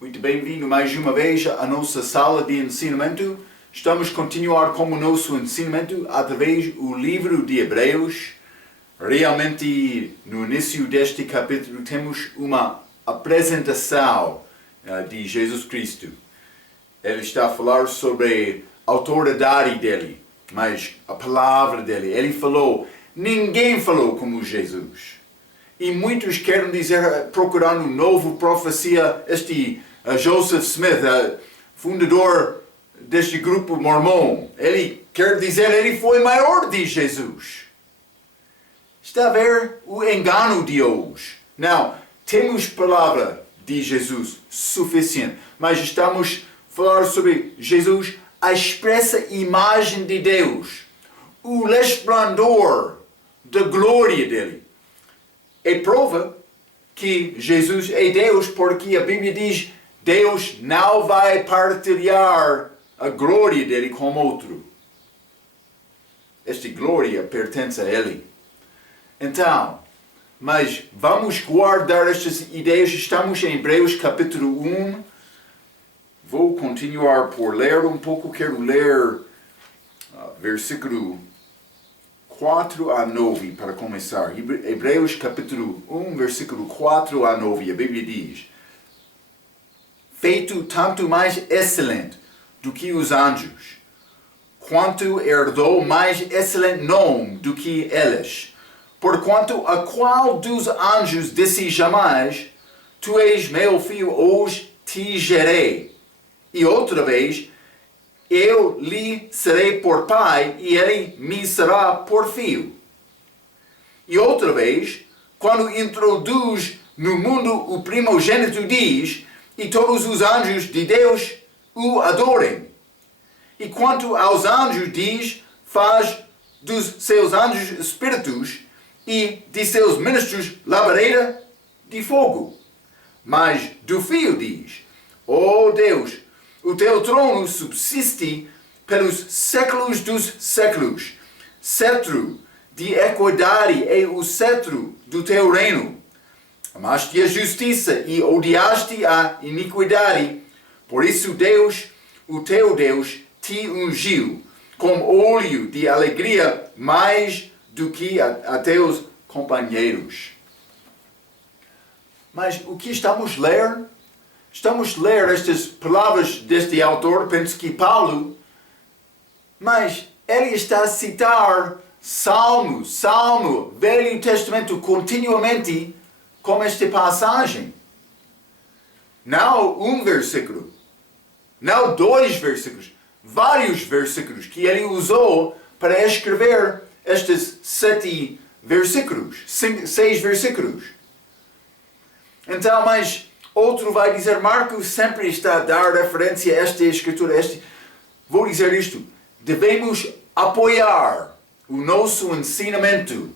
Muito bem-vindo mais uma vez à nossa sala de ensinamento. Estamos a continuar com o nosso ensinamento através do livro de Hebreus. Realmente, no início deste capítulo, temos uma apresentação de Jesus Cristo. Ele está a falar sobre a autoridade dele, mas a palavra dele. Ele falou, ninguém falou como Jesus. E muitos querem dizer, procurando novo profecia, Joseph Smith, fundador deste grupo mormon. Ele quer dizer, ele foi maior de Jesus. Está a ver o engano de hoje. Não, temos palavra de Jesus suficiente, mas estamos a falar sobre Jesus, a expressa imagem de Deus, o resplendor da glória dele. É prova que Jesus é Deus, porque a Bíblia diz Deus não vai partilhar a glória dele com outro. Esta glória pertence a ele. Então, mas vamos guardar estas ideias. Estamos em Hebreus capítulo 1. Vou continuar por ler um pouco. Quero ler versículo 4 a 9 para começar. Hebreus capítulo 1, versículo 4 a 9. A Bíblia diz: feito tanto mais excelente do que os anjos, quanto herdou mais excelente nome do que eles. Porquanto a qual dos anjos disse jamais, tu és meu filho, hoje te gerei. E outra vez, eu lhe serei por pai, e ele me será por filho. E outra vez, quando introduz no mundo o primogênito, diz, e todos os anjos de Deus o adorem. E quanto aos anjos, diz, faz dos seus anjos espíritos, e de seus ministros labareira de fogo. Mas do Filho diz, ó Deus, o teu trono subsiste pelos séculos dos séculos. Cetro de equidade é o cetro do teu reino. Amaste a justiça e odiaste a iniquidade. Por isso Deus, o teu Deus, te ungiu com óleo de alegria mais do que a teus companheiros. Mas o que estamos a ler? Estamos a ler estas palavras deste autor, penso que Paulo, mas ele está a citar Salmo, Velho Testamento continuamente com esta passagem. Não um versículo, não dois versículos, vários versículos que ele usou para escrever estes 6 versículos. Então, mas outro vai dizer, Marcos sempre está a dar referência a esta escritura. Vou dizer isto, devemos apoiar o nosso ensinamento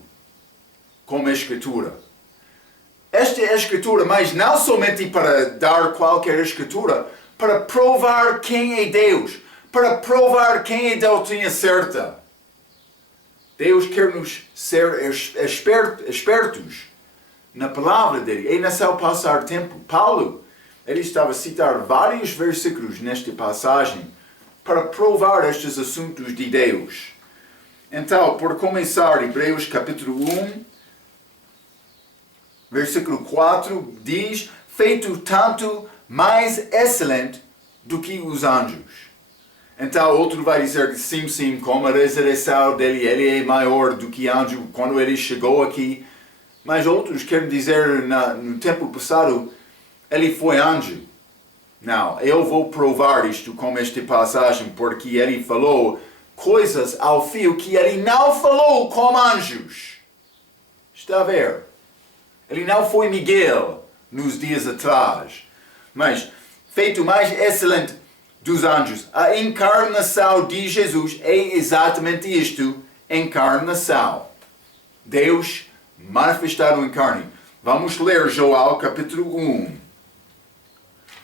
com a escritura. Esta é a escritura, mas não somente para dar qualquer escritura, para provar quem é Deus, para provar quem é a doutrina certa. Deus quer nos ser espertos na palavra dele. E não só passar tempo. Paulo, ele estava a citar vários versículos nesta passagem para provar estes assuntos de Deus. Então, por começar, Hebreus capítulo 1, versículo 4, diz, feito tanto mais excelente do que os anjos. Então outro vai dizer, sim, como a ressurreição dele, ele é maior do que anjo quando ele chegou aqui. Mas outros querem dizer, no tempo passado, ele foi anjo. Não, eu vou provar isto com esta passagem, porque ele falou coisas ao Filho que ele não falou como anjos. Está a ver? Ele não foi Miguel nos dias atrás. Mas, feito mais excelente dos anjos, a encarnação de Jesus é exatamente isto, encarnação. Deus manifestado em carne. Vamos ler Joel capítulo 1.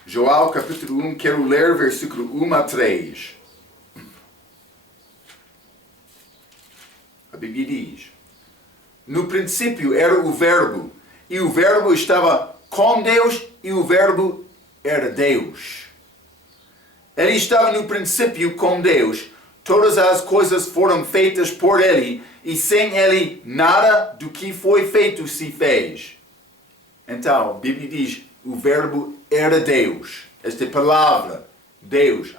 Joel capítulo 1, quero ler versículo 1 a 3. A Bíblia diz, no princípio era o Verbo, e o Verbo estava com Deus, e o Verbo era Deus. Ele estava no princípio com Deus. Todas as coisas foram feitas por Ele, e sem Ele nada do que foi feito se fez. Então, a Bíblia diz, o verbo era Deus. Esta palavra, Deus,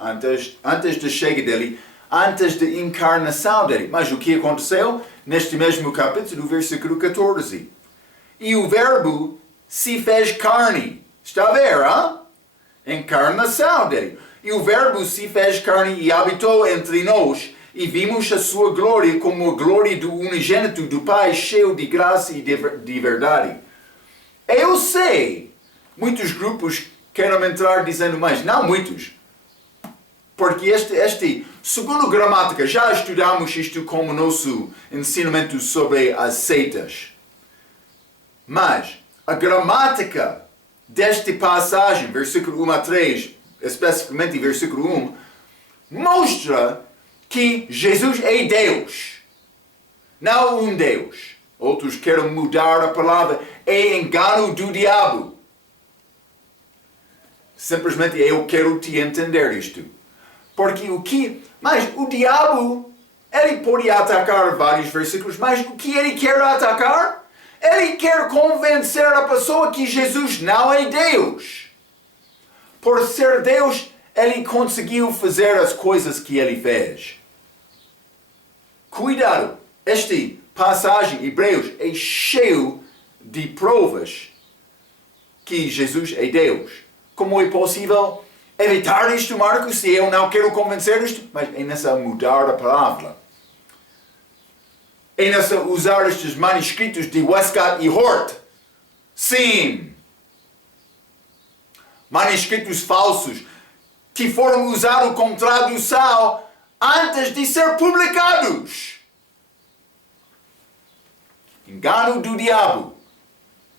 antes da chegada dele, antes da encarnação dele. Mas o que aconteceu? Neste mesmo capítulo, versículo 14. E o verbo se fez carne. Está a ver, hein? Encarnação dele. E o verbo se fez carne e habitou entre nós, e vimos a sua glória como a glória do unigênito do Pai, cheio de graça e de verdade. Eu sei, muitos grupos querem entrar dizendo, mas não muitos. Porque segundo gramática, já estudamos isto como nosso ensinamento sobre as seitas. Mas a gramática desta passagem, versículo 1 a 3, especificamente versículo 1, mostra que Jesus é Deus, não um Deus. Outros querem mudar a palavra, é engano do diabo. Simplesmente eu quero te entender isto. Porque mas o diabo, ele pode atacar vários versículos, mas o que ele quer atacar? Ele quer convencer a pessoa que Jesus não é Deus. Por ser Deus, ele conseguiu fazer as coisas que ele fez. Cuidado, esta passagem, Hebreus, é cheio de provas que Jesus é Deus. Como é possível evitar isto, Marcos, se eu não quero convencer isto? Mas é nessa mudar a palavra. É nessa usar estes manuscritos de Westcott e Hort. Sim. Manuscritos falsos que foram usados como tradução antes de ser publicados. Engano do diabo.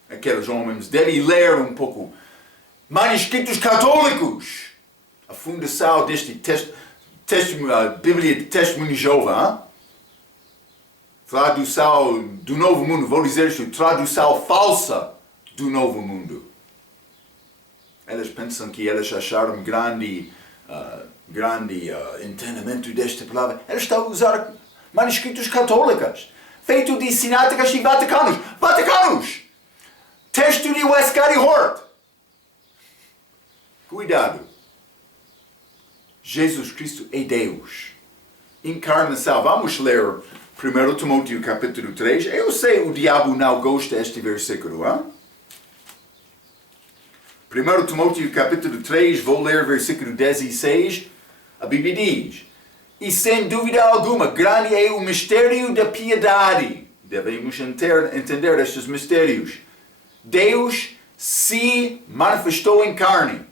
Aqueles homens devem ler um pouco manuscritos católicos. A fundação deste Bíblia de Testemunho de Jeová. Tradução do Novo Mundo, vou dizer isto, tradução falsa do Novo Mundo. Eles pensam que eles acharam grande entendimento desta palavra. Eles estão a usar manuscritos católicos, feito de sináticas e vaticanos. Vaticanos! Texto de Westcott e Hort. Cuidado. Jesus Cristo é Deus. Encarnação. Vamos ler 1 Timóteo capítulo 3. Eu sei o diabo não gosta deste versículo, hein? 1 Timóteo capítulo 3, vou ler versículo 16. A Bíblia diz: e sem dúvida alguma, grande é o mistério da piedade. Devemos entender estes mistérios. Deus se manifestou em carne.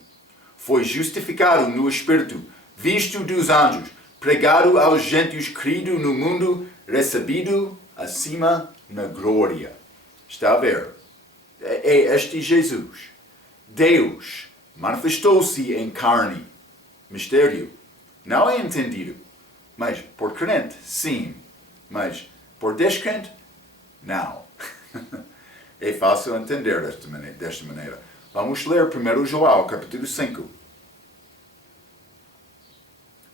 Foi justificado no Espírito, visto dos anjos, pregado aos gentios, crido no mundo, recebido acima na glória. Está a ver? É este Jesus. Deus manifestou-se em carne. Mistério. Não é entendido. Mas por crente, sim. Mas por descrente, não. É fácil entender desta maneira. Vamos ler 1 João, capítulo 5.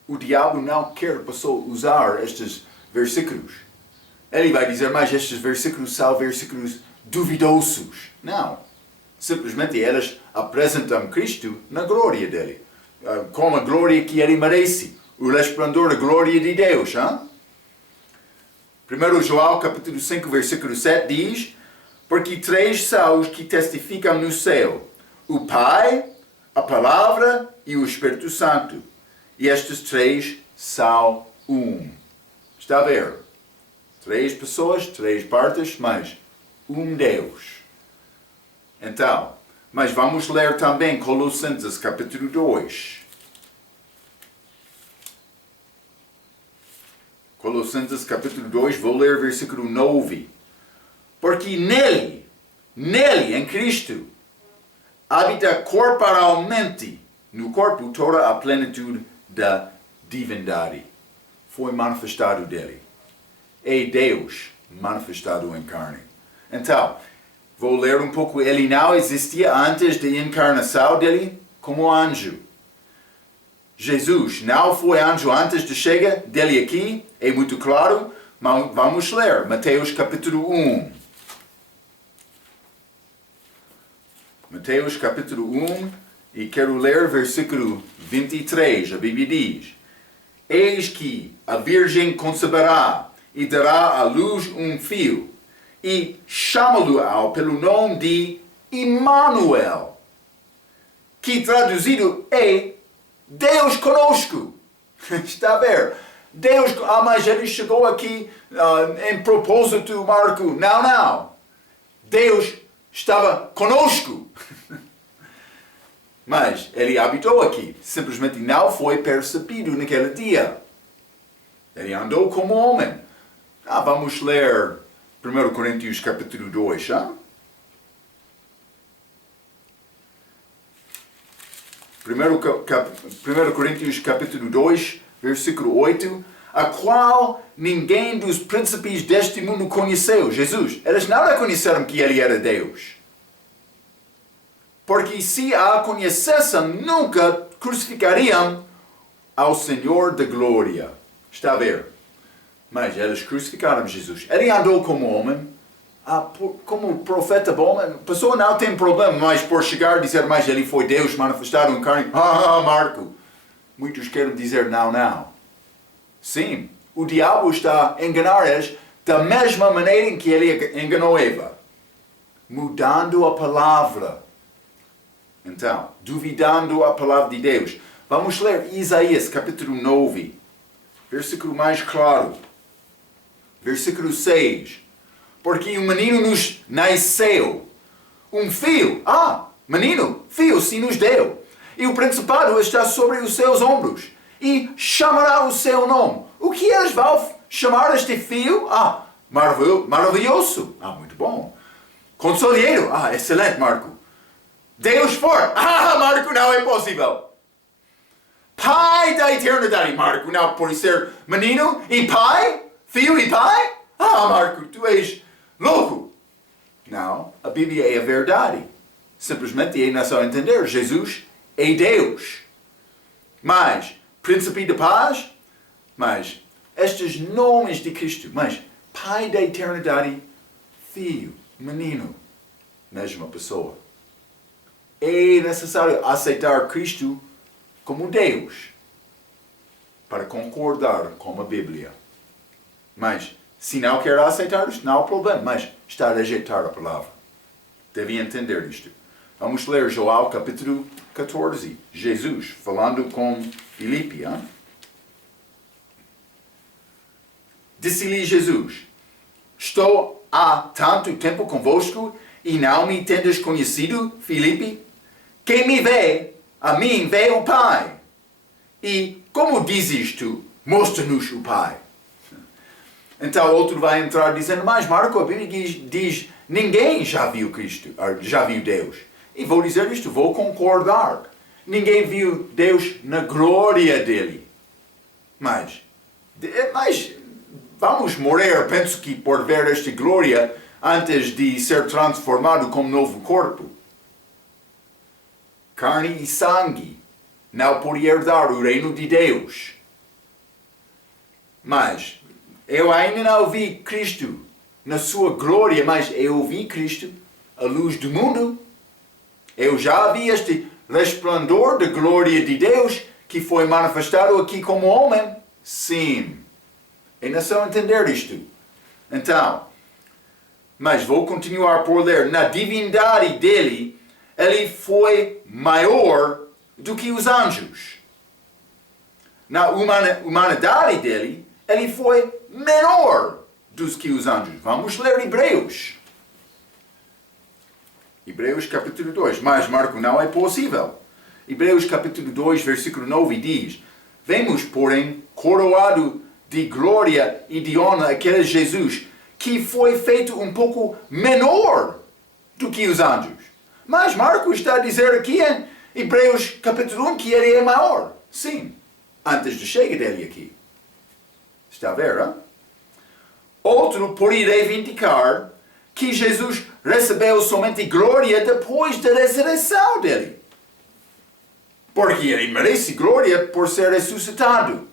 O diabo não quer a pessoa usar estes versículos. Ele vai dizer, mas estes versículos são versículos duvidosos. Não. Simplesmente eles apresentam Cristo na glória dele. Com a glória que ele merece. O resplendor da glória de Deus. Hein? 1 João, capítulo 5, versículo 7 diz: porque três são os que testificam no céu: o Pai, a Palavra e o Espírito Santo. E estes três são um. Está a ver? Três pessoas, três partes, mas um Deus. Então, mas vamos ler também Colossenses capítulo 2. Colossenses capítulo 2, vou ler versículo 9. Porque nele, em Cristo, habita corporalmente no corpo toda a plenitude da divindade. Foi manifestado dele. É Deus manifestado em carne. Então, vou ler um pouco. Ele não existia antes da encarnação dele, como anjo. Jesus não foi anjo antes de chegar dele aqui, é muito claro. Vamos ler Mateus capítulo 1. Mateus capítulo 1, e quero ler versículo 23. A Bíblia diz: Eis que a virgem conceberá e dará à luz um filho, e chamá-lo pelo nome de Emmanuel, que traduzido é Deus conosco. Está a ver? Deus, mas ele chegou aqui em propósito, Marco. Não. Deus estava conosco. Mas ele habitou aqui. Simplesmente não foi percebido naquele dia. Ele andou como homem. Vamos ler 1 Coríntios capítulo 2. 1 Coríntios capítulo 2, versículo 8, a qual ninguém dos príncipes deste mundo conheceu. Jesus, eles não reconheceram que ele era Deus. Porque se a conhecessem, nunca crucificariam ao Senhor da glória. Está a ver? Mas eles crucificaram Jesus. Ele andou como homem, como profeta bom. A pessoa não tem problema, mas por chegar a dizer, mas ele foi Deus manifestado em carne. Marco. Muitos querem dizer não. Sim, o diabo está a enganar eles da mesma maneira em que ele enganou Eva. Mudando a palavra. Então, duvidando a palavra de Deus. Vamos ler Isaías capítulo 9. Versículo mais claro. Versículo 6. Porque um menino nos nasceu. Um filho. Filho se nos deu. E o principado está sobre os seus ombros. E chamará o seu nome. O que eles vão chamar este filho? Maravilhoso. Muito bom. Conselheiro. Excelente, Marco. Deus forte. Marco, não é possível. Pai da eternidade. Marco, não pode ser menino e pai? Filho e pai? Marco, tu és louco. Não, a Bíblia é a verdade. Simplesmente é só entender. Jesus é Deus. Mas, príncipe de paz? Mas, estes nomes de Cristo. Mas, pai da eternidade, filho, menino, mesma pessoa. É necessário aceitar Cristo como Deus para concordar com a Bíblia. Mas, se não quer aceitar isto, não há problema. Mas está a rejeitar a palavra. Deve entender isto. Vamos ler João capítulo 14. Jesus falando com Filipe. Disse-lhe Jesus: Estou há tanto tempo convosco e não me tendes conhecido, Filipe? Quem me vê, a mim vê o Pai. E como dizes tu, mostra-nos o Pai. Então outro vai entrar dizendo, mas Marco, a Bíblia diz ninguém já viu Cristo, já viu Deus. E vou dizer isto, vou concordar. Ninguém viu Deus na glória dele. Mas vamos morrer, penso que por ver esta glória antes de ser transformado como novo corpo. Carne e sangue não pode herdar o reino de Deus. Mas eu ainda não vi Cristo na sua glória, mas eu vi Cristo, a luz do mundo. Eu já vi este resplendor da glória de Deus que foi manifestado aqui como homem. Sim. É necessário entender isto. Então, mas vou continuar por ler. Na divindade dele, ele foi maior do que os anjos. Na humanidade dele, ele foi menor do que os anjos. Vamos ler Hebreus. Hebreus capítulo 2. Mas, Marco, não é possível. Hebreus capítulo 2, versículo 9 diz: Vemos, porém, coroado de glória e de honra aquele Jesus, que foi feito um pouco menor do que os anjos. Mas Marcos está a dizer aqui em Hebreus capítulo 1 que ele é maior. Sim, antes de chegar dele aqui. Está a ver, hein? Outro poderá vindicar que Jesus recebeu somente glória depois da ressurreição dele. porque ele merece glória por ser ressuscitado.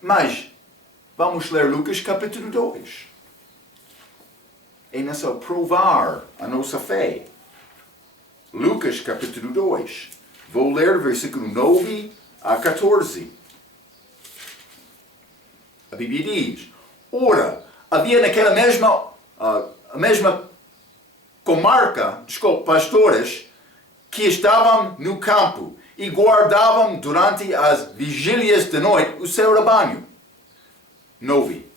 Mas, vamos ler Lucas capítulo 2. É nessa provar a nossa fé. Lucas capítulo 2. Vou ler versículo 9 a 14. A Bíblia diz: ora, havia naquela mesma comarca, pastores que estavam no campo e guardavam durante as vigílias de noite o seu rebanho. 9.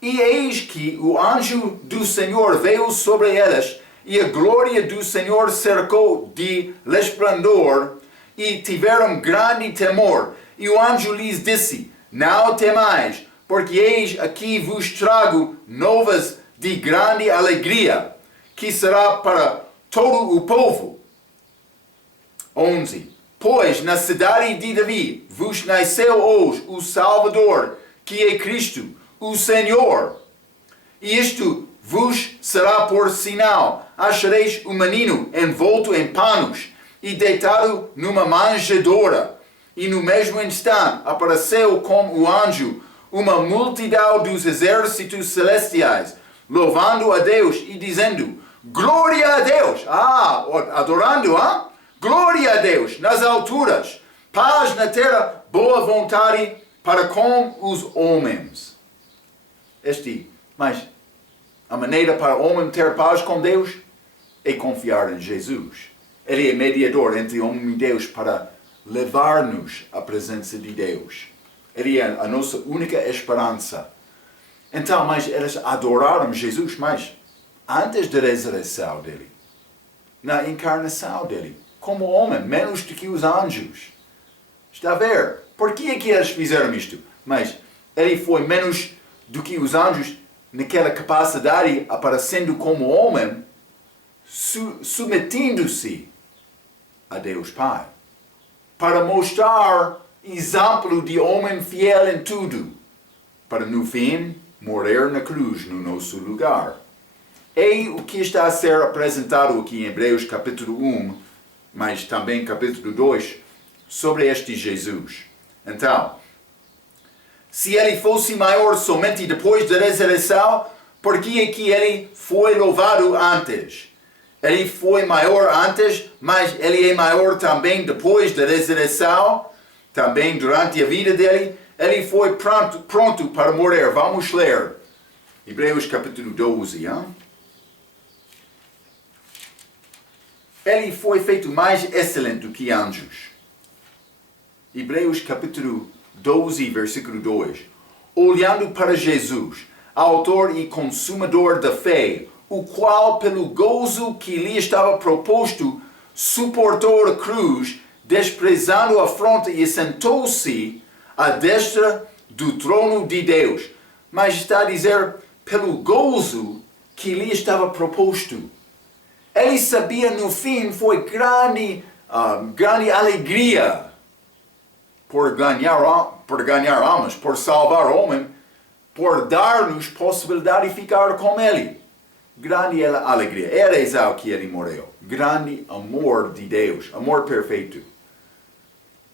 E eis que o anjo do Senhor veio sobre eles, e a glória do Senhor cercou de resplendor, e tiveram grande temor. E o anjo lhes disse: não temais, porque eis aqui vos trago novas de grande alegria, que será para todo o povo. 11. Pois na cidade de Davi vos nasceu hoje o Salvador, que é Cristo, o Senhor. E isto vos será por sinal: achareis o menino envolto em panos e deitado numa manjedoura. E no mesmo instante apareceu com o anjo uma multidão dos exércitos celestiais, louvando a Deus e dizendo: glória a Deus! Adorando, glória a Deus nas alturas, paz na terra, boa vontade para com os homens. Mas a maneira para o homem ter paz com Deus é confiar em Jesus. Ele é mediador entre o homem e Deus para levar-nos à presença de Deus. Ele é a nossa única esperança. Então, mas eles adoraram Jesus, mas antes da ressurreição dele, na encarnação dele, como homem, menos do que os anjos. Está a ver? Por que é que eles fizeram isto? Mas ele foi menos do que os anjos naquela capacidade, aparecendo como homem, submetendo-se a Deus Pai, para mostrar exemplo de homem fiel em tudo, para no fim morrer na cruz no nosso lugar. É o que está a ser apresentado aqui em Hebreus capítulo 1, mas também capítulo 2, sobre este Jesus. Então, se ele fosse maior somente depois da ressurreição, por que é que ele foi louvado antes? Ele foi maior antes, mas ele é maior também depois da ressurreição, também durante a vida dele. Ele foi pronto para morrer. Vamos ler Hebreus capítulo 12. Ele foi feito mais excelente do que anjos. Hebreus capítulo 12, versículo 2. Olhando para Jesus, autor e consumador da fé, o qual, pelo gozo que lhe estava proposto, suportou a cruz, desprezando a afronta, e sentou-se à destra do trono de Deus. Mas está a dizer, pelo gozo que lhe estava proposto. Ele sabia, no fim, foi grande alegria por ganhar almas, por salvar o homem, por dar-nos possibilidade de ficar com ele. Grande alegria. Era Esaú que ele morreu. Grande amor de Deus, amor perfeito.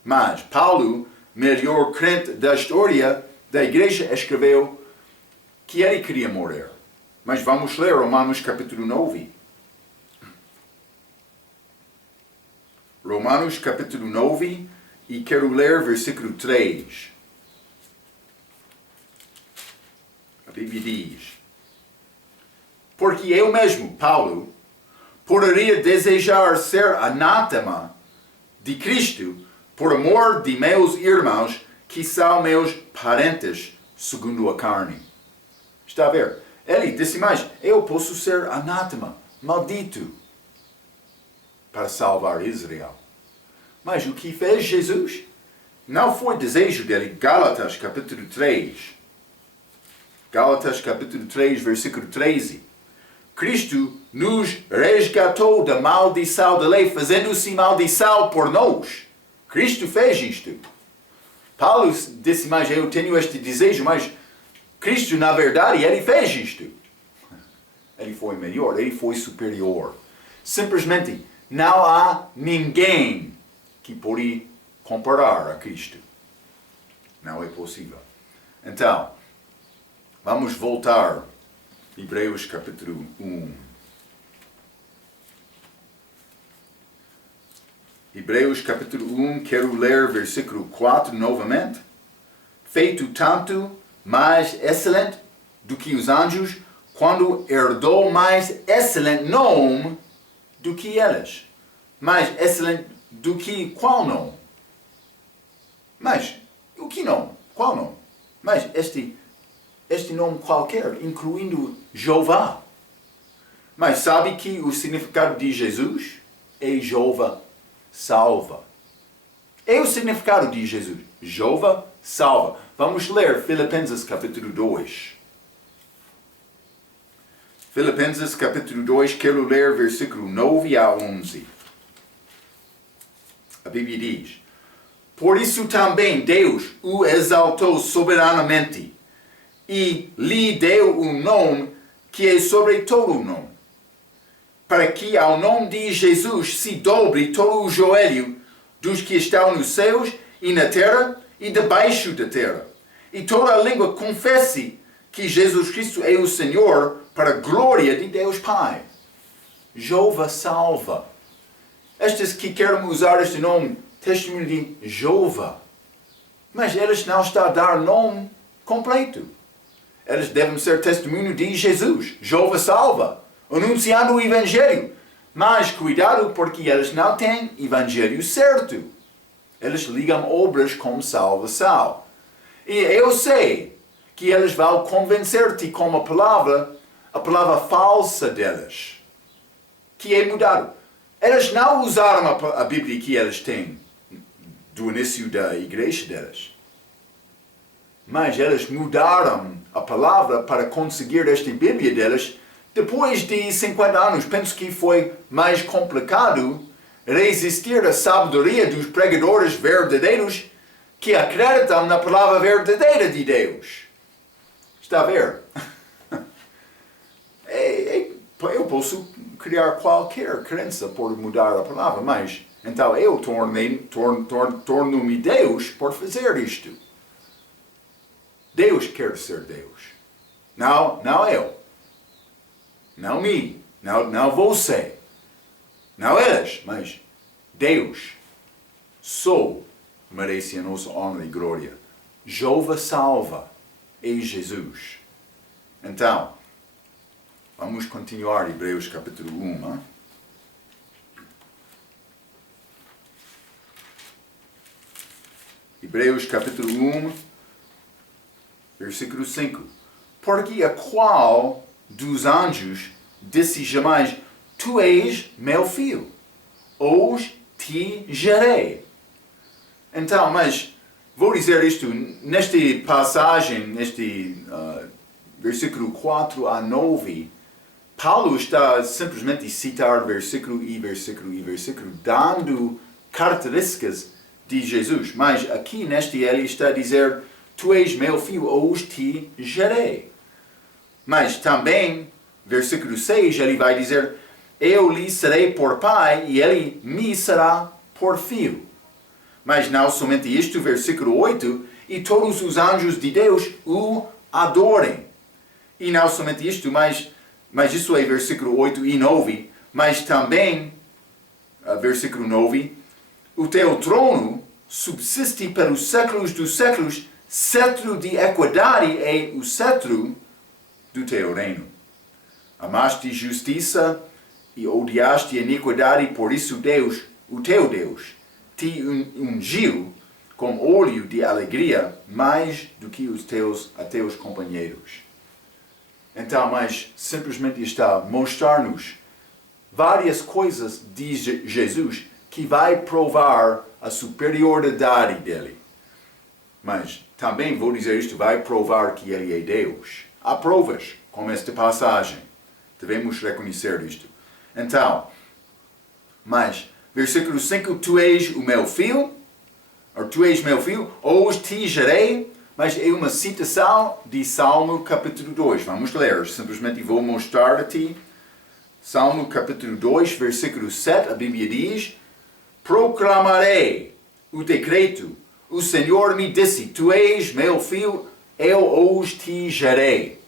Mas Paulo, melhor crente da história da igreja, escreveu que ele queria morrer. Mas vamos ler Romanos capítulo 9. Romanos capítulo 9, e quero ler versículo 3. A Bíblia diz: porque eu mesmo, Paulo, poderia desejar ser anátema de Cristo por amor de meus irmãos que são meus parentes segundo a carne. Está a ver? Ele disse mais: eu posso ser anátema, maldito, para salvar Israel. Mas o que fez Jesus? Não foi desejo dele. Gálatas capítulo 3. Gálatas capítulo 3, versículo 13. Cristo nos resgatou da maldição da lei, fazendo-se maldição por nós. Cristo fez isto. Paulo disse, mas eu tenho este desejo, mas Cristo, na verdade, ele fez isto. Ele foi melhor, ele foi superior. Simplesmente, não há ninguém que pode comparar a Cristo. Não é possível. Então, vamos voltar. Hebreus capítulo 1. Hebreus capítulo 1, quero ler versículo 4 novamente. Feito tanto mais excelente do que os anjos, quando herdou mais excelente nome do que eles. Mais excelente do que qual nome? Mas, o que nome? Qual nome? Mas este nome qualquer, incluindo Jeová. Mas sabe que o significado de Jesus é Jeová salva. É o significado de Jesus. Jeová salva. Vamos ler Filipenses capítulo 2. Filipenses capítulo 2, quero ler versículo 9 a 11. A Bíblia diz: por isso também Deus o exaltou soberanamente e lhe deu um nome que é sobre todo o nome, para que ao nome de Jesus se dobre todo o joelho dos que estão nos céus e na terra e debaixo da terra, e toda a língua confesse que Jesus Cristo é o Senhor, para a glória de Deus Pai. Jeová salva. Estes que querem usar este nome, testemunho de Jeová, mas eles não estão a dar nome completo. Eles devem ser testemunho de Jesus. Jeová salva, anunciando o Evangelho. Mas cuidado, porque eles não têm Evangelho certo. Eles ligam obras com salvação. E eu sei que eles vão convencer-te com a palavra falsa deles, que é mudado. Eles não usaram a Bíblia que eles têm do início da igreja deles. Mas eles mudaram a palavra para conseguir esta Bíblia deles. Depois de 50 anos, penso que foi mais complicado resistir à sabedoria dos pregadores verdadeiros que acreditam na palavra verdadeira de Deus. Está a ver? Eu posso criar qualquer crença por mudar a palavra, mas então eu torno-me Deus por fazer isto. Deus quer ser Deus. Não eu. Não mim. Não você. Não eles, mas Deus. Sou merece a nossa honra e glória. Jeová salva. É Jesus. Então, vamos continuar Hebreus capítulo 1. Hebreus capítulo 1, versículo 5. Porque a qual dos anjos disse jamais: tu és meu filho, hoje te gerei. Então, mas vou dizer isto, nesta passagem, neste versículo 4 a 9, Paulo está simplesmente a citar versículo e versículo e versículo, dando características de Jesus. Mas aqui neste ele está a dizer: tu és meu filho, hoje te gerei. Mas também, versículo 6, ele vai dizer: eu lhe serei por pai e ele me será por filho. Mas não somente isto, versículo 8, e todos os anjos de Deus o adorem. E não somente isto, mas isso é versículo 8 e 9, mas também, versículo 9, o teu trono subsiste pelos séculos dos séculos, cetro de equidade é o cetro do teu reino. Amaste justiça e odiaste iniquidade, por isso Deus, o teu Deus, te ungiu com óleo de alegria mais do que os teus companheiros. Então, mas simplesmente está a mostrar-nos várias coisas de Jesus que vai provar a superioridade dele. Mas também vou dizer isto, vai provar que ele é Deus. Há provas, como esta passagem. Devemos reconhecer isto. Então, mas, versículo 5, tu és o meu filho, ou tu és meu filho, hoje te gerei, mas é uma citação de Salmo capítulo 2. Vamos ler, simplesmente vou mostrar a ti. Salmo capítulo 2, versículo 7, a Bíblia diz: proclamarei o decreto. O Senhor me disse, tu és meu filho, eu hoje te gerei.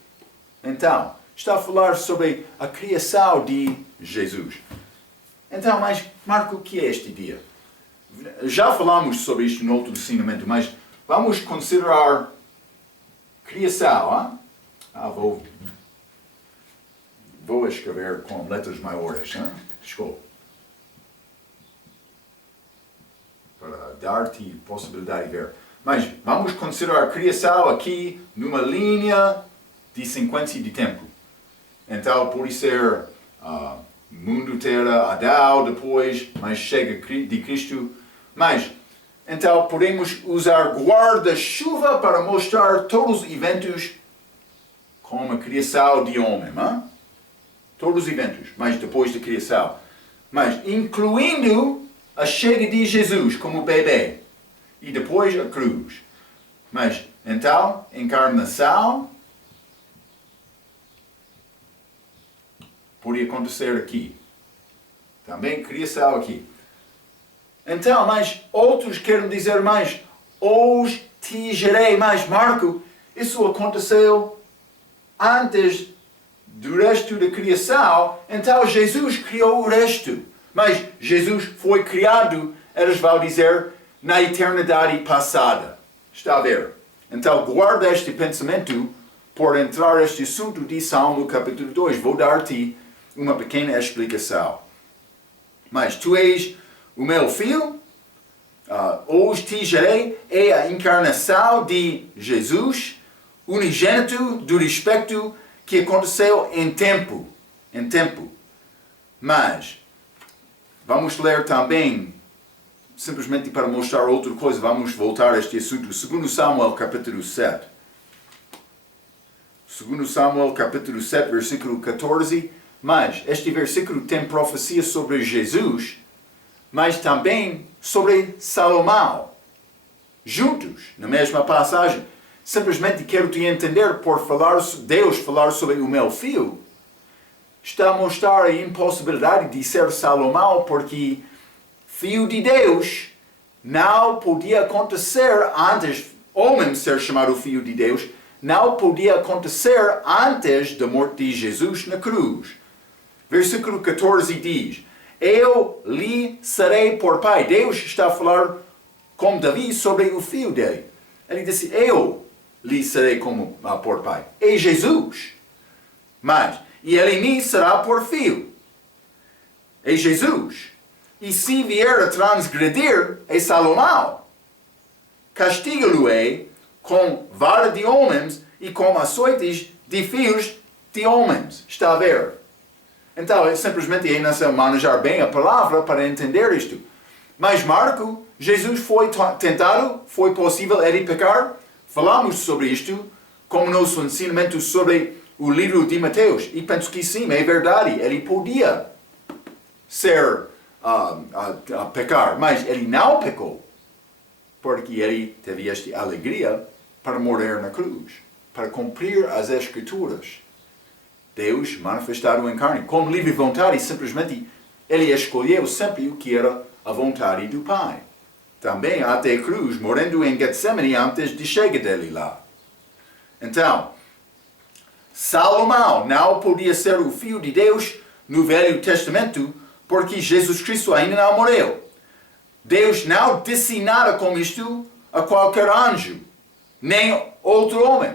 Então, está a falar sobre a criação de Jesus. Então, mas Marco, o que é este dia? Já falamos sobre isto no outro ensinamento, mas vamos considerar criação. Vou escrever com letras maiores. Desculpa. Para dar-te possibilidade de ver. Mas vamos considerar a criação aqui numa linha de sequência de tempo. Então, pode ser mundo, terra, Adão, depois, mas chega de Cristo. Mas, então, podemos usar guarda-chuva para mostrar todos os eventos como a criação de homem. Todos os eventos, mas depois da criação. Mas incluindo a chega de Jesus como bebê. E depois a cruz. Mas, então, encarnação podia acontecer aqui. Também criação aqui. Então, mas outros querem dizer mais, hoje te gerei. Mas, Marco, isso aconteceu antes do resto da criação. Então, Jesus criou o resto. Mas Jesus foi criado, eles vão dizer, na eternidade passada. Está a ver? Então, guarda este pensamento por entrar neste assunto de Salmo capítulo 2. Vou dar-te uma pequena explicação. Mas tu és o meu filho, hoje te gerei, é a encarnação de Jesus, unigênito do respeito que aconteceu em tempo. Mas, vamos ler também, simplesmente para mostrar outra coisa, vamos voltar a este assunto. 2 Samuel capítulo 7. 2 Samuel capítulo 7, versículo 14. Mas este versículo tem profecia sobre Jesus, mas também sobre Salomão. Juntos, na mesma passagem. Simplesmente quero te entender por Deus falar sobre o meu filho. Está a mostrar a impossibilidade de ser Salomão, porque filho de Deus não podia acontecer antes, homem ser chamado filho de Deus, não podia acontecer antes da morte de Jesus na cruz. Versículo 14 diz, eu lhe serei por pai. Deus está a falar com Davi sobre o filho dele. Ele disse, eu lhe serei como por pai. É Jesus. Mas, e ele me será por filho. É Jesus. E se vier a transgredir, é Salomão. Castiga-lo-ei com vara de homens e com açoites de filhos de homens. Está a ver? Então, simplesmente é necessário manejar bem a palavra para entender isto. Mas Marco, Jesus foi tentado, foi possível ele pecar? Falamos sobre isto, como nosso ensinamento sobre o livro de Mateus. E penso que sim, é verdade, ele podia ser a pecar, mas ele não pecou, porque ele teve esta alegria para morrer na cruz, para cumprir as Escrituras. Deus manifestado em carne, com livre vontade, simplesmente ele escolheu sempre o que era a vontade do Pai. Também até a cruz, morrendo em Getsemane antes de chegar dele lá. Então, Salomão não podia ser o Filho de Deus no Velho Testamento, porque Jesus Cristo ainda não morreu. Deus não disse nada com isto a qualquer anjo, nem outro homem.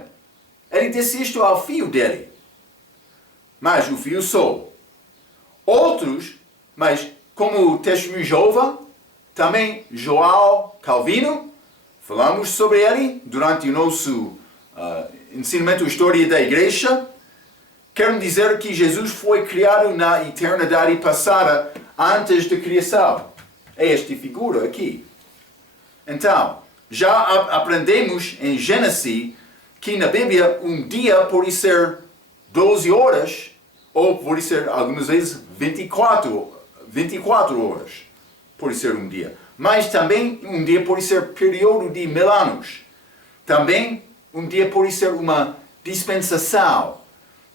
Ele disse isto ao filho dele. Mas o filho sou. Outros, mas como o Testemunho de Jeová, também João Calvino, falamos sobre ele durante o nosso ensinamento História da Igreja. Quero dizer que Jesus foi criado na eternidade passada, antes da criação. É esta figura aqui. Então, já aprendemos em Gênesis que na Bíblia um dia pode ser 12 horas, ou pode ser algumas vezes 24 horas. Pode ser um dia. Mas também um dia pode ser período de 1000 anos. Também um dia pode ser uma dispensação.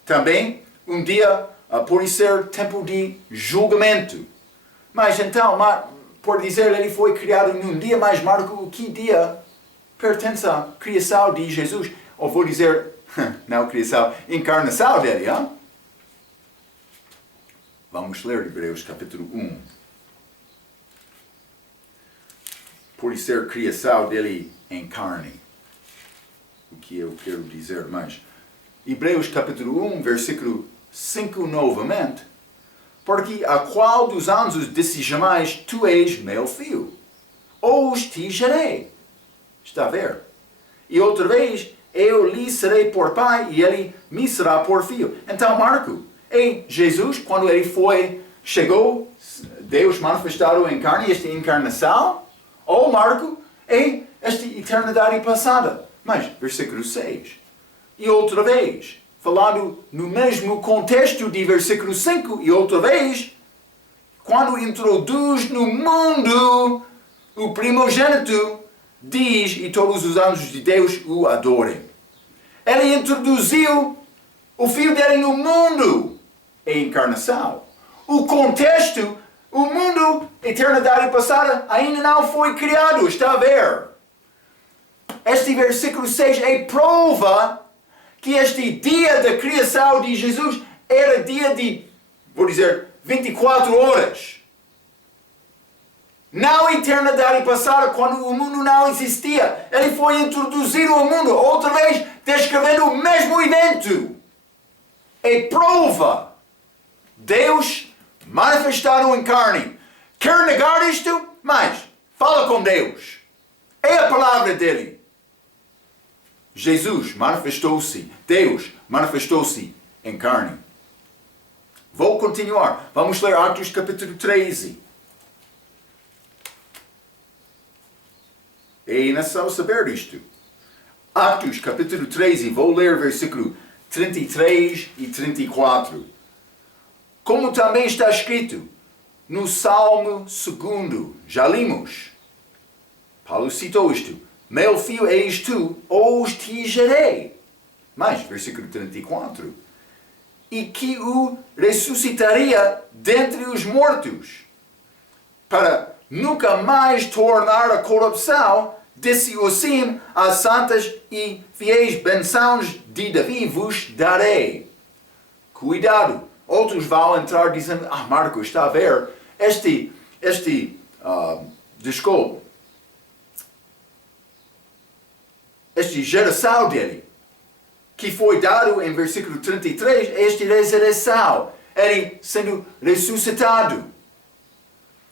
Também um dia pode ser tempo de julgamento. Mas então, por dizer ele foi criado num dia, mas Marcos, que dia pertence à criação de Jesus? Ou vou dizer, não criação, encarnação dele, hein? Vamos ler Hebreus capítulo 1. Por ser criação dele em carne. O que eu quero dizer mais? Hebreus capítulo 1, versículo 5 novamente. Porque a qual dos anjos disse jamais, tu és meu filho, hoje te gerei. Está a ver? E outra vez, eu lhe serei por pai e ele me será por filho. Então, Marco, em Jesus, quando ele chegou, Deus manifestado em carne, esta encarnação, ou Marco, em esta eternidade passada. Mas, versículo 6. E outra vez, falando no mesmo contexto de versículo 5, e outra vez, quando introduz no mundo o primogênito, diz, e todos os anjos de Deus o adorem. Ele introduziu o Filho dele no mundo, a encarnação. O contexto, o mundo, a eternidade passada, ainda não foi criado, está a ver? Este versículo 6 é prova que este dia da criação de Jesus era dia de, vou dizer, 24 horas. Não a eternidade passada, quando o mundo não existia. Ele foi introduzido ao mundo, outra vez, descrevendo o mesmo evento. É prova. Deus manifestado em carne. Quer negar isto? Mas fala com Deus. É a palavra dele. Jesus manifestou-se, Deus manifestou-se em carne. Vou continuar. Vamos ler Atos capítulo 13. É necessário saber isto. Atos capítulo 13, vou ler versículo 33 e 34. Como também está escrito no Salmo 2, já limos. Paulo citou isto. Meu filho és tu, hoje te gerei. Mas, versículo 34. E que o ressuscitaria dentre os mortos, para nunca mais tornar a corrupção, disse assim, as santas e fiéis bênçãos de Davi vos darei. Cuidado, outros vão entrar dizendo, Marcos, está a ver, esta geração dele, que foi dado em versículo 33, esta ressurreição, ele sendo ressuscitado.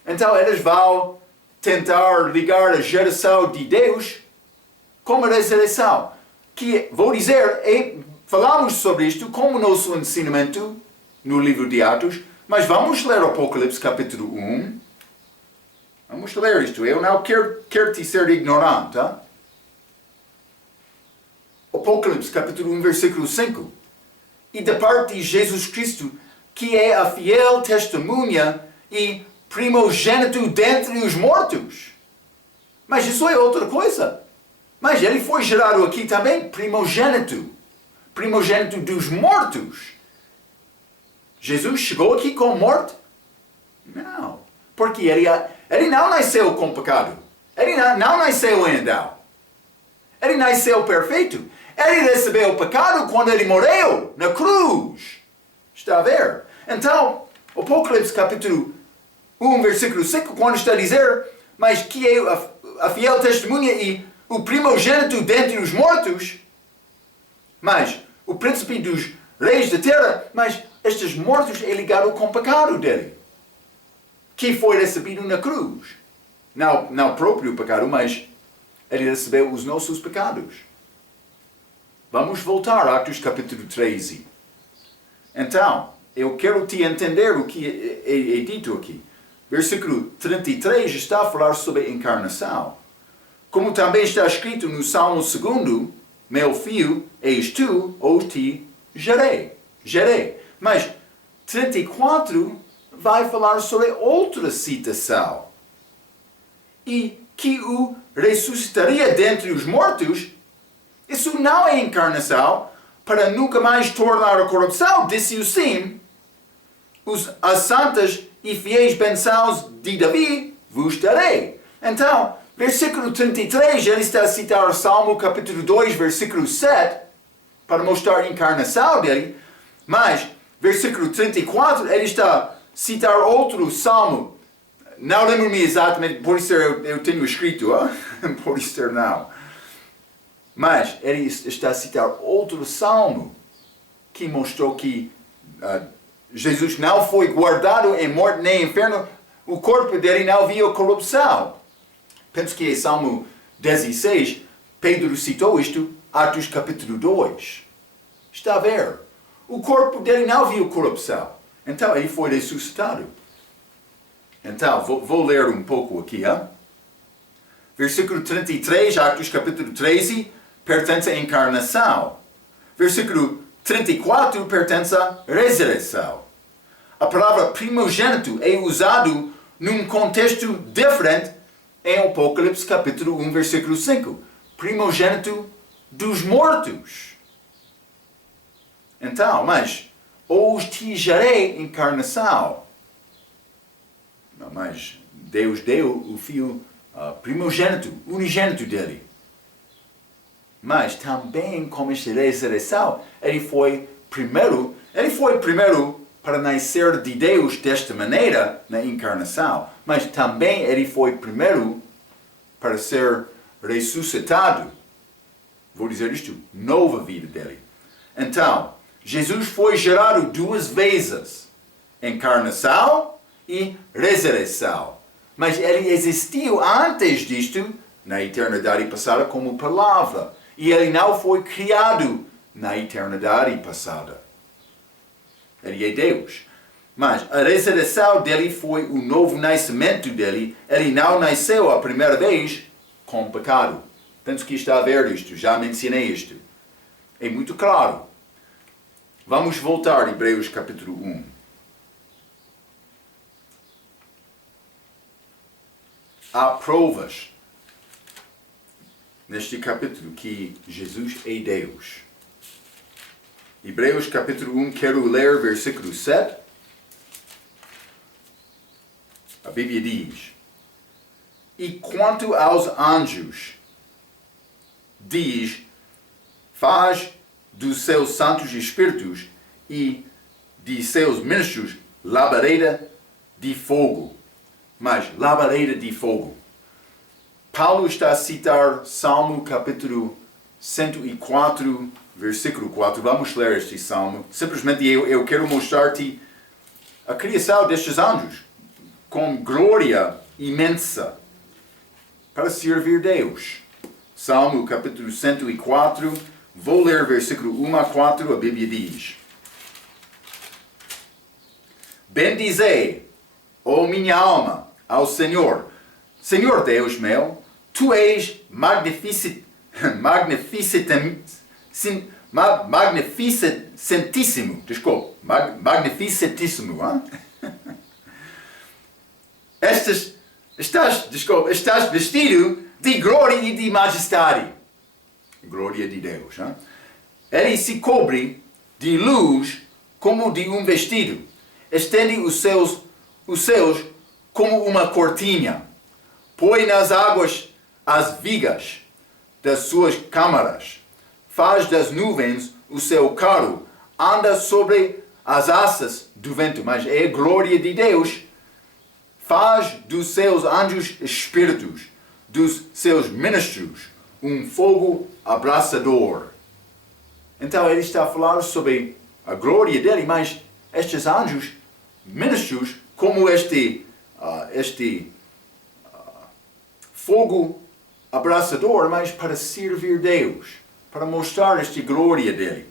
Então eles vão tentar ligar a geração de Deus com a ressurreição. Que, vou dizer, falamos sobre isto como nosso ensinamento no livro de Atos, mas vamos ler o Apocalipse capítulo 1. Vamos ler isto. Eu não quero te ser ignorante, tá? Apocalipse capítulo 1, versículo 5. E da parte de Jesus Cristo, que é a fiel testemunha e primogênito dentre os mortos. Mas isso é outra coisa. Mas ele foi gerado aqui também, primogênito. Primogênito dos mortos. Jesus chegou aqui com morte? Não. Porque ele não nasceu com pecado. Ele não nasceu em Adão. Ele nasceu perfeito. Ele recebeu o pecado quando ele morreu na cruz. Está a ver? Então, Apocalipse capítulo 1, versículo 5, quando está a dizer, mas que é a fiel testemunha e o primogênito dentre os mortos, mas o príncipe dos reis da terra, mas estes mortos é ligado com o pecado dele, que foi recebido na cruz. Não o próprio pecado, mas ele recebeu os nossos pecados. Vamos voltar a Atos capítulo 13. Então, eu quero te entender o que é dito aqui. Versículo 33 está a falar sobre a encarnação. Como também está escrito no Salmo 2, meu filho, és tu, hoje te gerei. Mas 34 vai falar sobre outra citação. E que o ressuscitaria dentre os mortos. Isso não é encarnação para nunca mais tornar a corrupção, disse assim, as santas e fiéis bênçãos de Davi vos darei. Então, versículo 33, ele está a citar o Salmo capítulo 2, versículo 7, para mostrar a encarnação dele, mas versículo 34, ele está a citar outro Salmo. Não lembro-me exatamente, pode ser eu tenho escrito, pode ser não. Mas ele está a citar outro Salmo que mostrou que Jesus não foi guardado em morte nem inferno, o corpo dele não viu corrupção. Penso que é Salmo 16, Pedro citou isto, Atos capítulo 2. Está a ver? O corpo dele não viu corrupção. Então ele foi ressuscitado. Então, vou ler um pouco aqui. Versículo 33, Atos capítulo 13, pertence à encarnação. Versículo 34 pertence à ressurreição. A palavra primogênito é usado num contexto diferente em Apocalipse capítulo 1, versículo 5. Primogênito dos mortos. Então, mas os te gerei encarnação. Mas Deus deu o filho primogênito, unigênito dele. Mas também, como esta ressurreição, ele foi primeiro para nascer de Deus desta maneira na encarnação. Mas também ele foi primeiro para ser ressuscitado. Vou dizer isto, nova vida dele. Então, Jesus foi gerado duas vezes. Encarnação e ressurreição. Mas ele existiu antes disto, na eternidade passada, como palavra. E ele não foi criado na eternidade passada. Ele é Deus. Mas a ressurreição dele foi o novo nascimento dele. Ele não nasceu a primeira vez com pecado. Penso que está a ver isto, já mencionei isto. É muito claro. Vamos voltar a Hebreus capítulo 1. Há provas neste capítulo que Jesus é Deus. Hebreus capítulo 1, quero ler versículo 7. A Bíblia diz: E quanto aos anjos, diz, faz dos seus santos espíritos e de seus ministros labareda de fogo. Mas, labareda de fogo. Paulo está a citar Salmo capítulo 104, versículo 4. Vamos ler este salmo. Simplesmente eu quero mostrar-te a criação destes anjos com glória imensa para servir Deus. Salmo capítulo 104, vou ler versículo 1 a 4, a Bíblia diz: Bendizei, ó minha alma, ao Senhor. Senhor Deus meu, Tu és magnificentíssimo. Desculpe, magnificentíssimo. Estás vestido de glória e de majestade. Glória de Deus. Ele se cobre de luz como de um vestido. Estende os céus como uma cortina. Põe nas águas as vigas das suas câmaras. Faz das nuvens o seu carro. Anda sobre as asas do vento. Mas é a glória de Deus. Faz dos seus anjos espíritos, dos seus ministros, um fogo abrasador. Então ele está a falar sobre a glória dele, mas estes anjos, ministros, como este fogo abrasador, mas para servir Deus, para mostrar esta glória dele.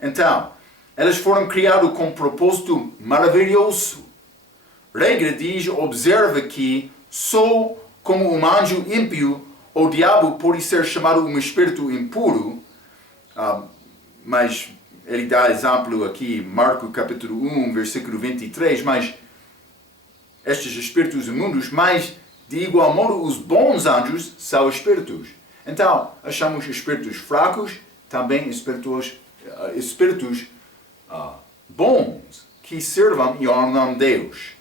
Então, eles foram criados com um propósito maravilhoso. Regra diz, observa que só como um anjo ímpio, o diabo pode ser chamado um espírito impuro, mas ele dá exemplo aqui, Marcos capítulo 1, versículo 23, mas estes espíritos imundos, mas de igual modo os bons anjos são espíritos. Então, achamos espíritos fracos, também espíritos bons, que servam e honram Deus.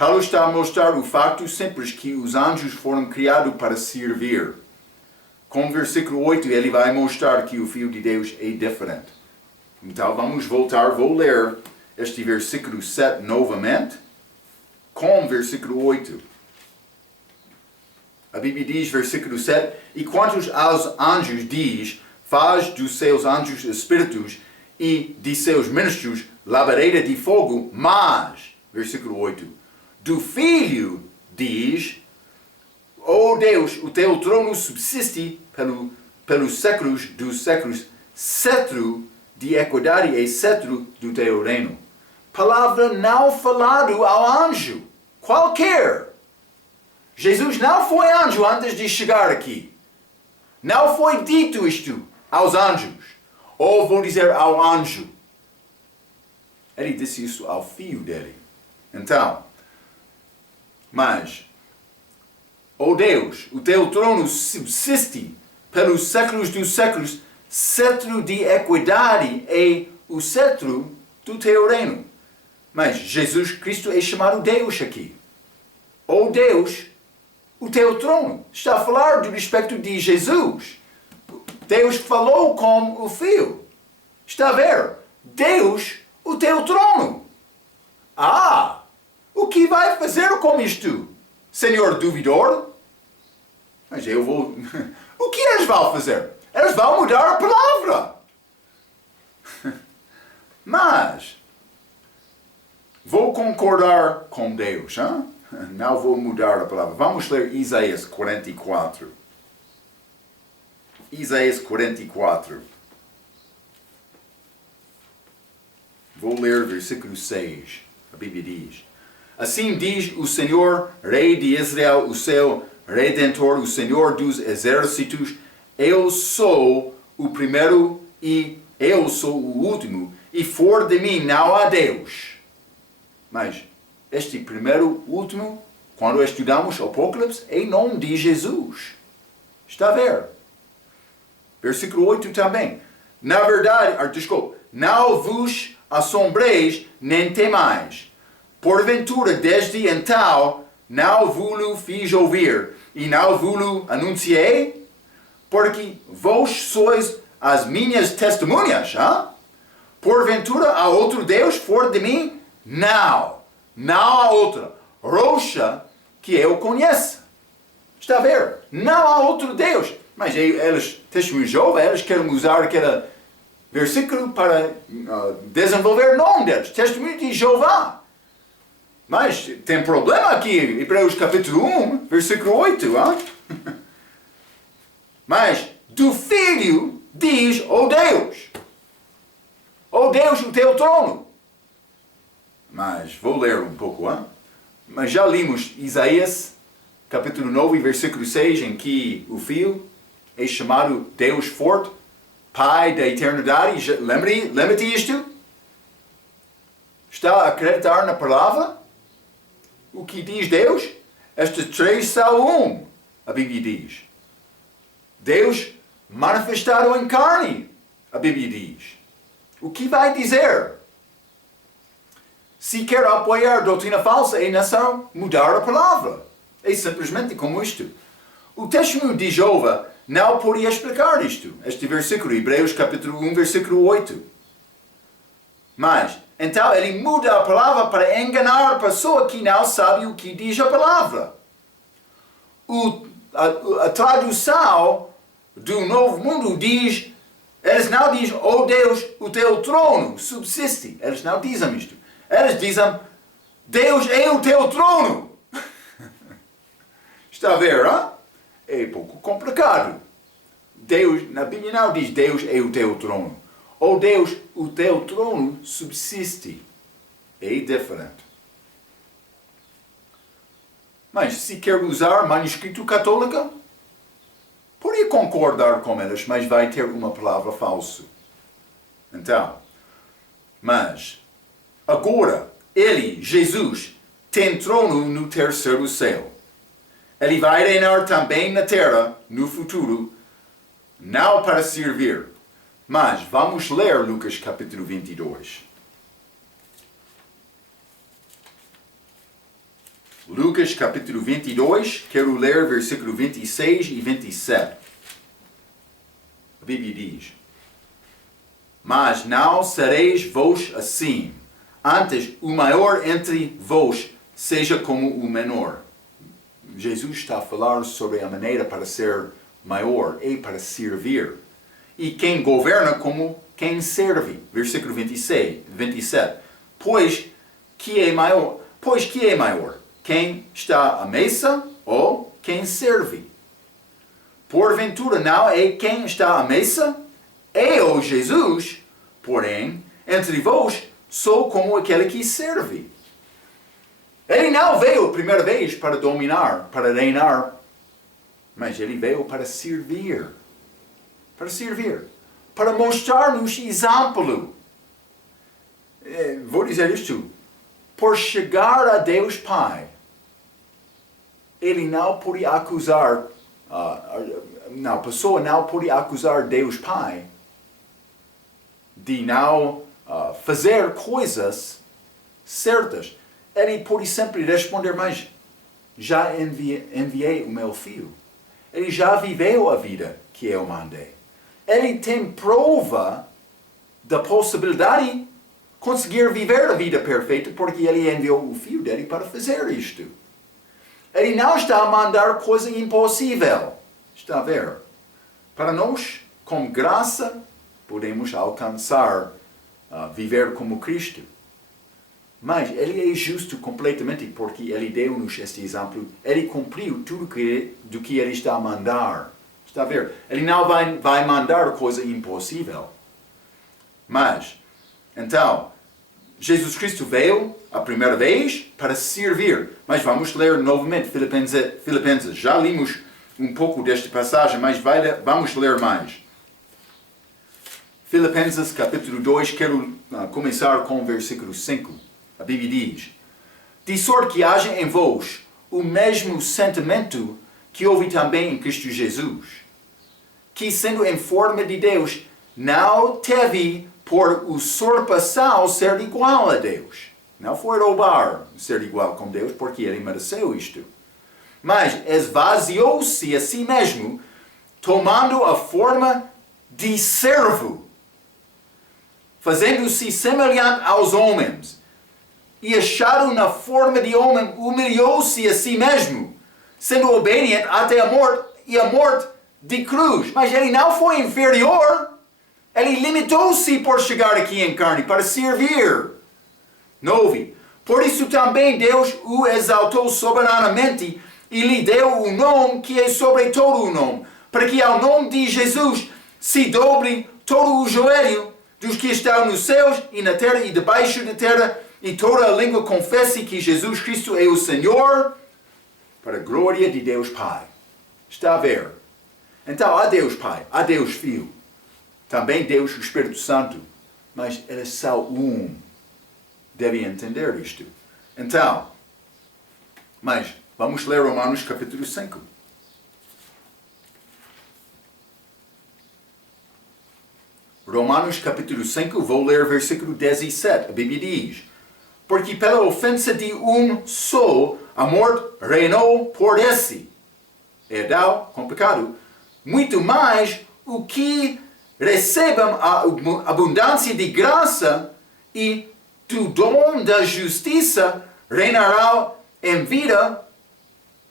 Paulo está a mostrar o fato simples que os anjos foram criados para servir. Com o versículo 8, ele vai mostrar que o Filho de Deus é diferente. Então vamos voltar, vou ler este versículo 7 novamente, com o versículo 8. A Bíblia diz, versículo 7, e quantos aos anjos diz, faz dos seus anjos espíritos e de seus ministros labareda de fogo, mas, versículo 8, do Filho diz, ó Deus, o teu trono subsiste pelos séculos dos séculos, cetro de equidade e cetro do teu reino. Palavra não falada ao anjo, qualquer. Jesus não foi anjo antes de chegar aqui. Não foi dito isto aos anjos. Ou vou dizer ao anjo. Ele disse isso ao filho dele. Então, mas, ó Deus, o teu trono subsiste pelos séculos dos séculos, cetro de equidade é o cetro do teu reino. Mas Jesus Cristo é chamado Deus aqui. Ó Deus, o teu trono. Está a falar do respeito de Jesus. Deus falou com o Filho. Está a ver? Deus, o teu trono. Ah! O que vai fazer com isto? Senhor duvidor? Mas eu vou... O que eles vão fazer? Eles vão mudar a palavra. Mas... vou concordar com Deus, hein? Não vou mudar a palavra. Vamos ler Isaías 44. Isaías 44. Vou ler versículo 6. A Bíblia diz: assim diz o Senhor, Rei de Israel, o seu Redentor, o Senhor dos exércitos: eu sou o primeiro e eu sou o último, e fora de mim não há Deus. Mas este primeiro, último, quando estudamos Apocalipse, é em nome de Jesus. Está a ver? Versículo 8 também. Na verdade, desculpe, não vos assombreis nem temais. Porventura, desde então, não vos fiz ouvir, e não vos anunciei? Porque vós sois as minhas testemunhas, hein? Porventura, há outro Deus fora de mim? Não. Não há outra rocha que eu conheça. Está a ver? Não há outro Deus. Mas eles, testemunhos de Jeová, eles querem usar aquele versículo para desenvolver o nome deles. Testemunho de Jeová. Mas tem problema aqui. Hebreus capítulo 1, versículo 8. Hein? Mas do Filho diz, ó Deus. Ó Deus, o teu trono. Mas vou ler um pouco, hein? Mas já limos Isaías, capítulo 9, versículo 6, em que o Filho é chamado Deus forte, Pai da eternidade. Lembra-te isto? Está a acreditar na palavra? O que diz Deus? Estes três são um, a Bíblia diz. Deus manifestado em carne, a Bíblia diz. O que vai dizer? Se quer apoiar doutrina falsa, é necessário mudar a palavra. É simplesmente como isto. O testemunho de Jeová não podia explicar isto. Este versículo, Hebreus capítulo 1, versículo 8. Mas, então ele muda a palavra para enganar a pessoa que não sabe o que diz a palavra. A tradução do Novo Mundo diz, eles não dizem, ó Deus, o teu trono subsiste. Eles não dizem isto. Eles dizem, Deus é o teu trono. Está a ver, hein? É um pouco complicado. Deus, na Bíblia não diz, Deus é o teu trono. Ou Deus, o teu trono subsiste. É diferente. Mas se quer usar manuscrito católico, poderia concordar com eles, mas vai ter uma palavra falsa. Então, mas... agora, ele, Jesus, tem trono no terceiro céu. Ele vai reinar também na terra, no futuro, não para servir. Mas vamos ler Lucas capítulo 22. Lucas capítulo 22, quero ler versículo 26 e 27. A Bíblia diz: Mas não sereis vós assim, antes o maior entre vós seja como o menor. Jesus está a falar sobre a maneira para ser maior e para servir. E quem governa como quem serve. Versículo 26, 27. Pois que é maior? Quem está à mesa ou quem serve? Porventura não é quem está à mesa? É o Jesus, porém, entre vós, sou como aquele que serve. Ele não veio a primeira vez para dominar, para reinar, mas ele veio para servir. Para servir. Para mostrar-nos exemplo. Vou dizer isto. Por chegar a Deus Pai, ele não podia acusar, a pessoa não podia acusar Deus Pai de não fazer coisas certas. Ele pode sempre responder, mas já enviei o meu filho. Ele já viveu a vida que eu mandei. Ele tem prova da possibilidade de conseguir viver a vida perfeita porque ele enviou o filho dele para fazer isto. Ele não está a mandar coisa impossível. Está a ver? Para nós, com graça, podemos alcançar viver como Cristo. Mas ele é justo completamente porque ele deu-nos este exemplo. Ele cumpriu tudo do que ele está a mandar. Está a ver? Ele não vai mandar coisa impossível. Mas, então, Jesus Cristo veio a primeira vez para servir. Mas vamos ler novamente Filipenses. Já limos um pouco desta passagem, mas vamos ler mais. Filipenses capítulo 2, quero começar com o versículo 5. A Bíblia diz: De sorte que haja em vós o mesmo sentimento que houve também em Cristo Jesus, que sendo em forma de Deus, não teve por usurpação ser igual a Deus. Não foi roubar ser igual com Deus, porque ele mereceu isto. Mas esvaziou-se a si mesmo, tomando a forma de servo, fazendo-se semelhante aos homens. E achado na forma de homem, humilhou-se a si mesmo, sendo obediente até a morte, e a morte de cruz. Mas ele não foi inferior. Ele limitou-se por chegar aqui em carne, para servir. 9. Por isso também Deus o exaltou soberanamente e lhe deu o nome que é sobre todo o nome, para que ao nome de Jesus se dobre todo o joelho dos que estão nos céus e na terra e debaixo da terra, e toda a língua confesse que Jesus Cristo é o Senhor, para a glória de Deus Pai. Está a ver? Então, há Deus Pai, há Deus Filho, também Deus o Espírito Santo, mas eles são um. Devem entender isto. Então, mas vamos ler Romanos capítulo 5. Romanos capítulo 5, vou ler versículo 17. A Bíblia diz: Porque pela ofensa de um só, a morte reinou por esse. Adão, com pecado. Muito mais o que recebem a abundância de graça e do dom da justiça reinará em vida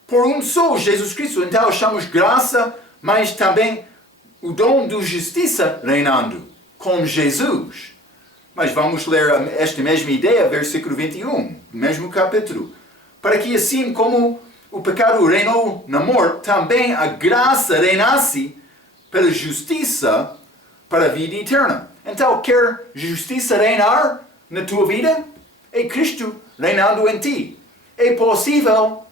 por um só, Jesus Cristo. Então achamos graça, mas também o dom da justiça reinando com Jesus. Mas vamos ler esta mesma ideia, versículo 21, mesmo capítulo. Para que assim como o pecado reinou na morte, também a graça reinasse pela justiça para a vida eterna. Então, quer justiça reinar na tua vida? É Cristo reinando em ti. É possível.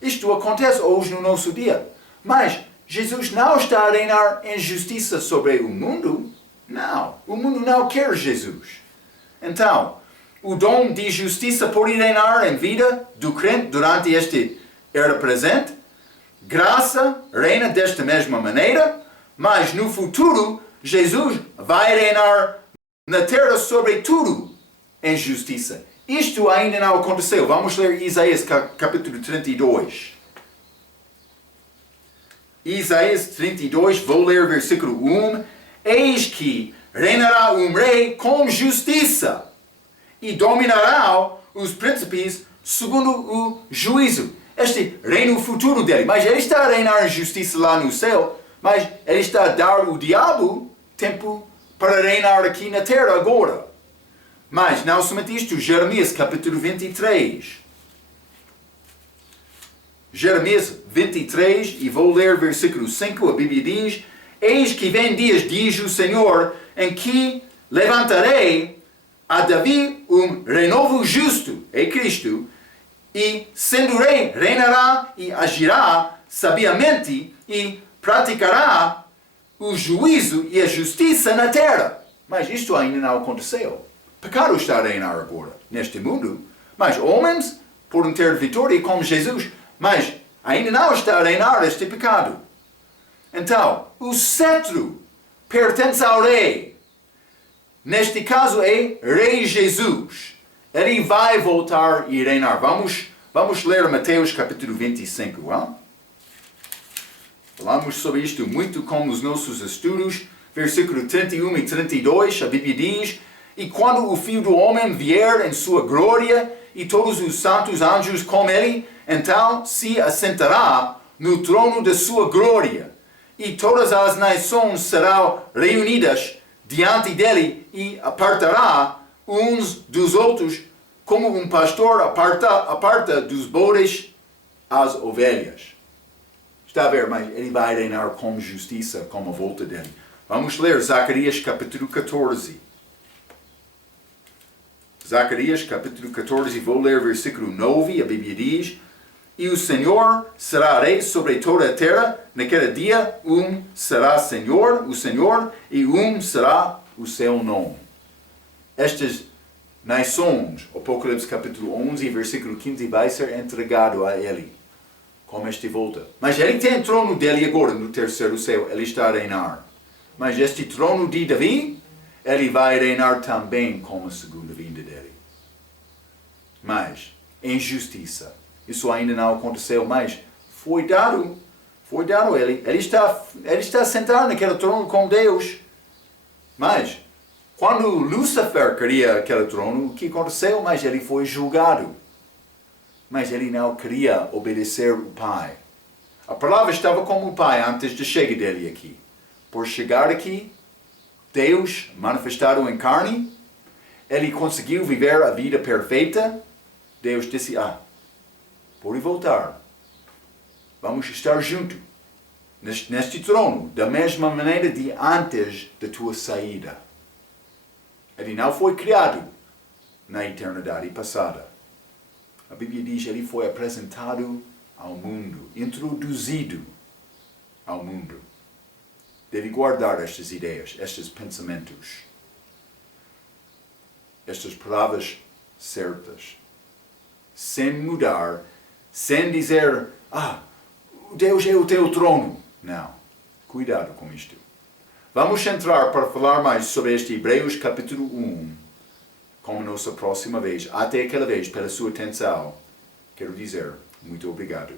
Isto acontece hoje no nosso dia. Mas Jesus não está a reinar em justiça sobre o mundo. Não. O mundo não quer Jesus. Então, o dom de justiça pode reinar em vida do crente durante este era presente. Graça reina desta mesma maneira. Mas no futuro, Jesus vai reinar na terra sobre tudo em justiça. isto ainda não aconteceu. Vamos ler Isaías capítulo 32. Isaías 32, vou ler versículo 1. Eis que reinará um rei com justiça e dominará os príncipes segundo o juízo. Este reino futuro dele. Mas ele está a reinar em justiça lá no céu, mas ele está a dar ao diabo tempo para reinar aqui na terra agora. Mas não somente isto, Jeremias capítulo 23. Jeremias 23, e vou ler versículo 5, a Bíblia diz: Eis que vem dias, diz o Senhor, em que levantarei a Davi um renovo justo, é Cristo, e sendo rei, reinará e agirá sabiamente e praticará o juízo e a justiça na terra. Mas isto ainda não aconteceu. Pecado está a reinar agora, neste mundo, mas homens podem ter vitória como Jesus, mas ainda não está a reinar este pecado. Então, o cetro pertence ao rei. Neste caso é Rei Jesus. Ele vai voltar e reinar. Vamos ler Mateus capítulo 25. Hein? Falamos sobre isto muito com os nossos estudos. Versículo 31 e 32, a Bíblia diz: E quando o Filho do Homem vier em sua glória e todos os santos anjos com ele, então se assentará no trono da sua glória. E todas as nações serão reunidas diante dele e apartará uns dos outros, como um pastor aparta dos bodes as ovelhas. Está a ver, mas ele vai reinar com justiça, com a volta dele. Vamos ler Zacarias capítulo 14. Zacarias capítulo 14, vou ler versículo 9, a Bíblia diz: E o Senhor será rei sobre toda a terra, naquele dia será Senhor, o Senhor, e será o seu nome. Estas nações, Apocalipse capítulo 11, versículo 15, vai ser entregado a ele, como este volta. Mas ele tem o trono dele agora, no terceiro céu, ele está a reinar. Mas este trono de Davi, ele vai reinar também como a segunda vinda dele. Mas, em justiça, isso ainda não aconteceu, mas foi dado a ele. Ele está sentado naquele trono com Deus. Mas, quando Lúcifer queria aquele trono, o que aconteceu? Mas ele foi julgado. Mas ele não queria obedecer o Pai. A palavra estava com o Pai antes de chegar dele aqui. Por chegar aqui, Deus, manifestado em carne, ele conseguiu viver a vida perfeita. Deus disse: pode voltar. Vamos estar juntos neste trono, da mesma maneira de antes da tua saída. Ele não foi criado na eternidade passada. A Bíblia diz que ele foi apresentado ao mundo, introduzido ao mundo. Deve guardar estas ideias, estes pensamentos, estas palavras certas, sem mudar, sem dizer: Deus é o teu trono. Não. Cuidado com isto. Vamos entrar para falar mais sobre este Hebreus capítulo 1, como nossa próxima vez. Até aquela vez, pela sua atenção, quero dizer muito obrigado.